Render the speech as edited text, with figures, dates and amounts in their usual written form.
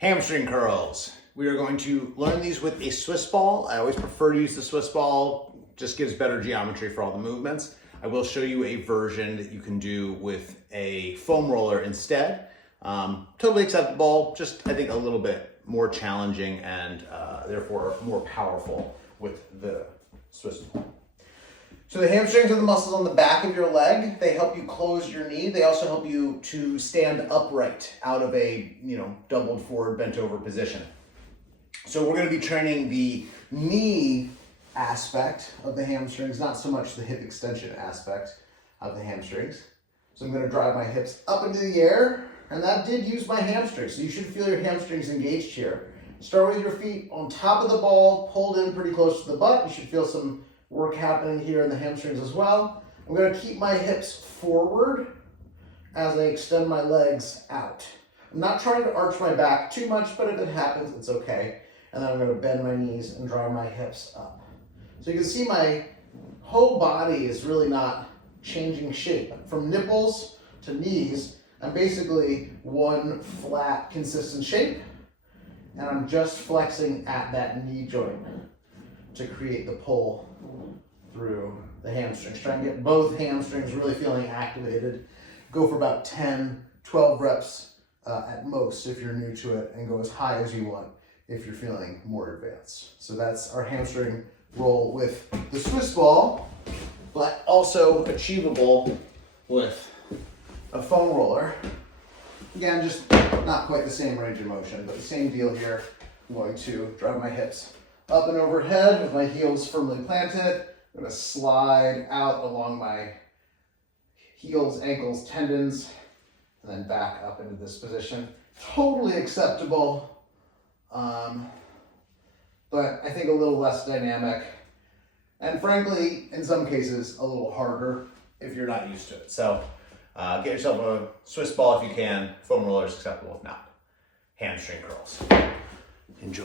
Hamstring curls. We are going to learn these with a Swiss ball. I always prefer to use the Swiss ball, just gives better geometry for all the movements. I will show you a version that you can do with a foam roller instead. Totally acceptable, just I think a little bit more challenging and therefore more powerful with the Swiss ball. So the hamstrings are the muscles on the back of your leg. They help you close your knee. They also help you to stand upright out of a, doubled forward, bent over position. So we're going to be training the knee aspect of the hamstrings, not so much the hip extension aspect of the hamstrings. So I'm going to drive my hips up into the air, and that did use my hamstrings. So you should feel your hamstrings engaged here. Start with your feet on top of the ball, pulled in pretty close to the butt. You should feel some work happening here in the hamstrings as well. I'm going to keep my hips forward as I extend my legs out. I'm not trying to arch my back too much, but if it happens, it's okay. And then I'm going to bend my knees and drive my hips up. So you can see my whole body is really not changing shape. From nipples to knees, I'm basically one flat, consistent shape. And I'm just flexing at that knee joint to create the pull through the hamstrings. Try and get both hamstrings really feeling activated. Go for about 10, 12 reps at most if you're new to it, and go as high as you want if you're feeling more advanced. So that's our hamstring roll with the Swiss ball, but also achievable with a foam roller. Again, just not quite the same range of motion, but the same deal here. I'm going to drive my hips up and overhead with my heels firmly planted. I'm going to slide out along my heels, ankles, tendons, and then back up into this position. Totally acceptable, but I think a little less dynamic, and frankly, in some cases, a little harder if you're not used to it. So get yourself a Swiss ball if you can. Foam roller is acceptable if not. Hamstring curls. Enjoy.